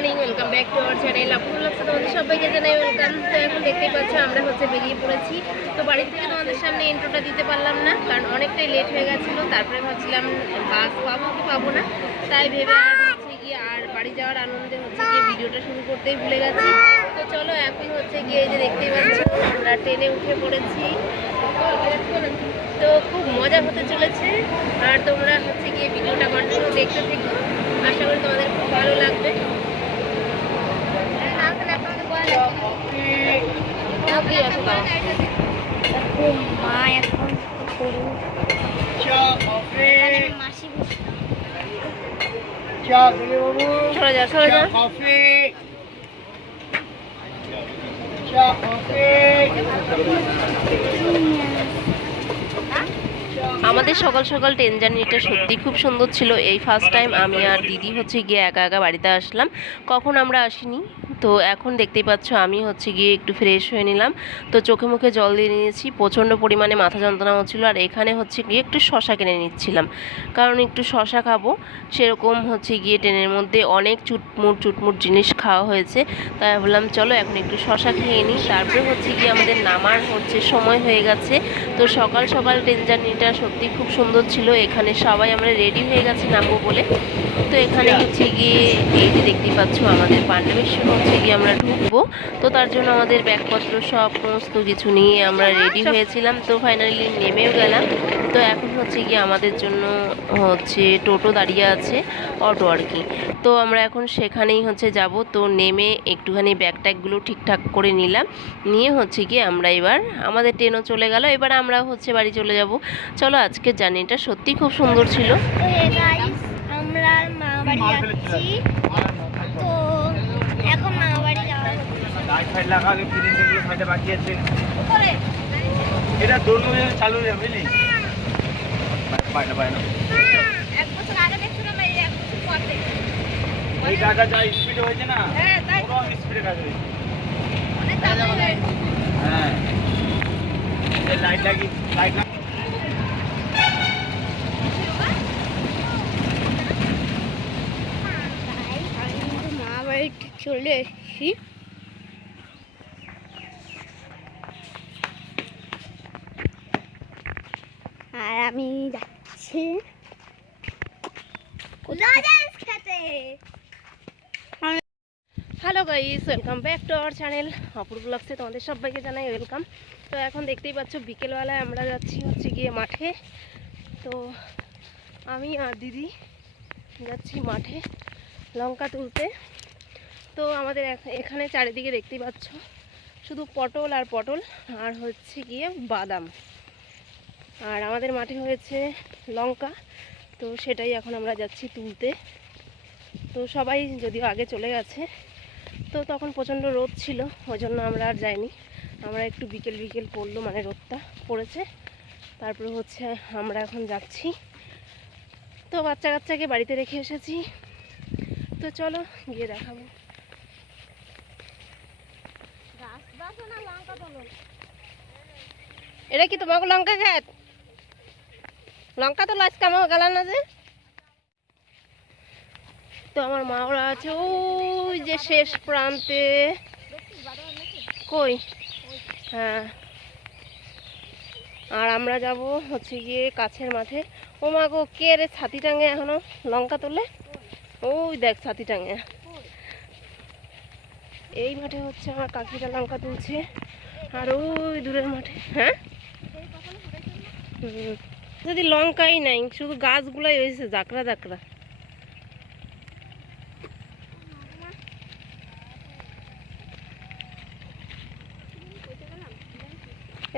Morning welcome back to our channel আপনার লাগছে তোমাদের সবাইকে জানাই ওয়েলকাম তো এখন দেখতেই পাচ্ছ, আমরা হচ্ছে বেরিয়ে পড়েছি। তো বাড়ি থেকে তোমাদের সামনে ইন্ট্রোটা দিতে পারলাম না, কারণ অনেকটাই লেট হয়ে গেছিল। তারপরে ভাবছিলাম, বাস পাবো কি পাবো না? তাই ভেবে আর হচ্ছে গিয়ে আর বাড়ি যাওয়ার আনন্দে হচ্ছে গিয়ে ভিডিওটা শুরু করতেই ভুলে গেছি। তো চলো এখন হচ্ছে গিয়ে এই যে দেখতেই পাচ্ছ, আমরা ট্রেনে উঠে পড়েছি। তো খুব মজা হতে চলেছে। আর তোমরা হচ্ছে গিয়ে ভিডিওটা কন্টিনিউ দেখতে থেকো। আশা করি তোমাদের খুব ভালো লাগবে। মা এখন মাসি সরে সরে আমাদের সকাল সকাল ট্রেন জার্নিটা সত্যি খুব সুন্দর ছিল। এই ফার্স্ট টাইম আমি আর দিদি হচ্ছে গিয়ে একা একা বাড়িতে আসলাম। কখন আমরা আসিনি? তো এখন দেখতেই পাচ্ছ আমি হচ্ছে গিয়ে একটু ফ্রেশ হয়ে নিলাম। তো চোখে মুখে জল দিয়ে নিয়েছি প্রচণ্ড পরিমাণে মাথা যন্ত্রণা হচ্ছিল। আর এখানে হচ্ছে গিয়ে একটু শশা কিনে নিচ্ছিলাম। কারণ একটু শশা খাব সেরকম হচ্ছে গিয়ে ট্রেনের মধ্যে অনেক চুটমুট চুটমুট জিনিস খাওয়া হয়েছে। তাই ভাবলাম চলো এখন একটু শশা খেয়ে নিই। তারপরে হচ্ছে গিয়ে আমাদের নামার হচ্ছে সময় হয়ে গেছে। তো সকাল সকাল ট্রেন জার্নিটা সত্যি খুব সুন্দর ছিল। এখানে সবাই আমরা রেডি হয়ে গেছি নামবো বলে। তো এখানে হচ্ছে গিয়ে এই যে দেখতেই পাচ্ছ আমাদের পাণ্ডবেশ্বর হচ্ছে গিয়ে আমরা ঢুকবো। তো তার জন্য আমাদের ব্যাগপত্র সব সমস্ত কিছু নিয়ে আমরা রেডি হয়েছিলাম। তো ফাইনালি নেমেও গেলাম। তো এখন হচ্ছে গিয়ে আমাদের জন্য হচ্ছে টোটো দাঁড়িয়ে আছে অটো আর কি তো আমরা এখন সেখানেই হচ্ছে যাব। তো নেমে একটুখানি ব্যাগ ট্যাগগুলো ঠিকঠাক করে নিলাম। নিয়ে হচ্ছে গিয়ে আমরা এবার আমাদের ট্রেনও চলে গেল। এবার আমরা হচ্ছে বাড়ি চলে যাব। চলো আজকের জার্নিটা সত্যি খুব সুন্দর ছিল। আমরা মা বাড়ি যাচ্ছি। লাগালে ফিরিংগুলো ফাইটে বাকি আছে। এটা দোনো চালু হয়ে যাবে বুঝলি? বাইরে বাইরে এই কাজটা যা স্পিডে হয়েছে না হ্যাঁ পুরো স্পিডে কাজ হয়েছে। হ্যাঁ এই লাইট লাগি লাগি। চলে এসেছি। আর আমি যাচ্ছি। Hello guys welcome back to our channel Apurba ব্লগসে তোমাদের সবাইকে জানাই ওয়েলকাম তো এখন দেখতেই পাচ্ছ বিকেলবেলায় আমরা যাচ্ছি হচ্ছে গিয়ে মাঠে। তো আমি আর দিদি যাচ্ছি মাঠে লঙ্কা তুলতে। তো আমাদের এখানে চারিদিকে দেখতেই পাচ্ছ শুধু পটল আর পটল আর হচ্ছে গিয়ে বাদাম। আর আমাদের মাঠে হয়েছে লঙ্কা তো সেটাই এখন আমরা যাচ্ছি তুলতে। তো সবাই যদিও আগে চলে গেছে তো তখন প্রচণ্ড রোদ ছিল ওই জন্য আমরা আর যাইনি। আমরা একটু বিকেল বিকেল পড়ল মানে রোদটা পড়েছে। তারপরে হচ্ছে আমরা এখন যাচ্ছি। তো বাচ্চা কাচ্চাকে বাড়িতে রেখে এসেছি। তো চলো গিয়ে দেখাবো। এটা কি তোমাকে লঙ্কা খেত লঙ্কা তো লাজ কামাও গেল না যে? তো আমার মা ওরা আছে, ওই যে শেষ প্রান্তে। কই? হ্যাঁ। আর আমরা যাব হচ্ছে গিয়ে কাছের মাঠে। ও মা গো, কে রে ছাতি টাঙে এখনও লঙ্কা তোলে? ওই দেখ ছাতি টাঙে। এই মাঠে হচ্ছে আমার কাকিরা লঙ্কা তুলছে। আর ওই দূরের মাঠে হ্যাঁ? হুম। যদি লঙ্কাই নাই শুধু গাছগুলাই হয়েছে জাকড়া জাকড়া।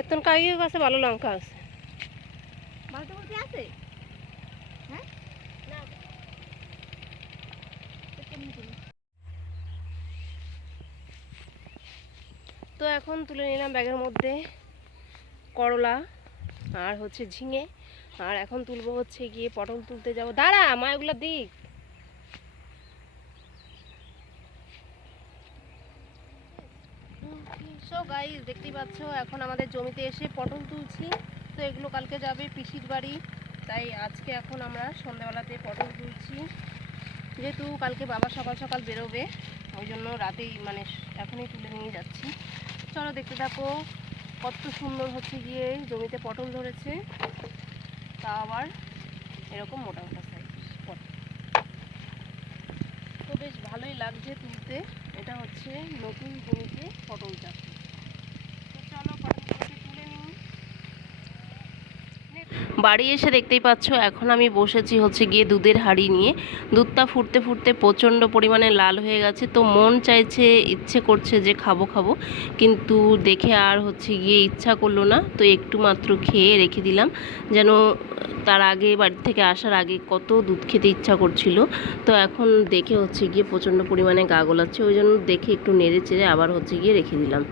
এতন কাকিও কাছে ভালো লঙ্কা আছে। আছে? হ্যাঁ? তো এখন তুলে নিলাম ব্যাগের মধ্যে করলা আর হচ্ছে ঝিঙে। আর এখন তুলবো হচ্ছে গিয়ে পটল তুলতে যাব। দাঁড়া, মা, এগুলো দিক। সো দেখতেই পাচ্ছ, এখন আমাদের জমিতে এসে পটল তুলছি। তো এগুলো কালকে যাবে পিসির বাড়ি। তাই আজকে এখন আমরা সন্ধ্যাবেলাতে পটল তুলছি। যেহেতু কালকে বাবা সকাল সকাল বেরোবে, ওই জন্য রাতেই মানে এখনই তুলে নিয়ে যাচ্ছি। চলো দেখতে থাকো, কত সুন্দর হচ্ছে গিয়ে জমিতে পটল ধরেছে। তা আবার এরকম মোটা মোটা সাইজ তো বেশ ভালোই লাগছে তুলতে। এটা হচ্ছে নতুন জমিতে পটল চাষ। তো চলো পটলগুলোকে তুলে নিই বাড়ি এসে দেখতেই পাচ্ছ, এখন আমি বসেছি হচ্ছে গিয়ে দুধের হাঁড়ি নিয়ে। দুধটা ফুটতে ফুটতে প্রচণ্ড পরিমাণে লাল হয়ে গেছে, তো মন চাইছে, ইচ্ছে করছে যে খাব খাব। কিন্তু দেখে আর হচ্ছে গিয়ে ইচ্ছা করল না, তো একটু মাত্র খেয়ে রেখে দিলাম। যেন তার আগে, বাড়ি থেকে আসার আগে কত দুধ খেতে ইচ্ছা করছিল, তো এখন দেখে হচ্ছে গিয়ে প্রচণ্ড পরিমাণে গা গোলাচ্ছে। ওই জন্য দেখে একটু নেড়ে চেড়ে আবার হচ্ছে গিয়ে রেখে দিলাম।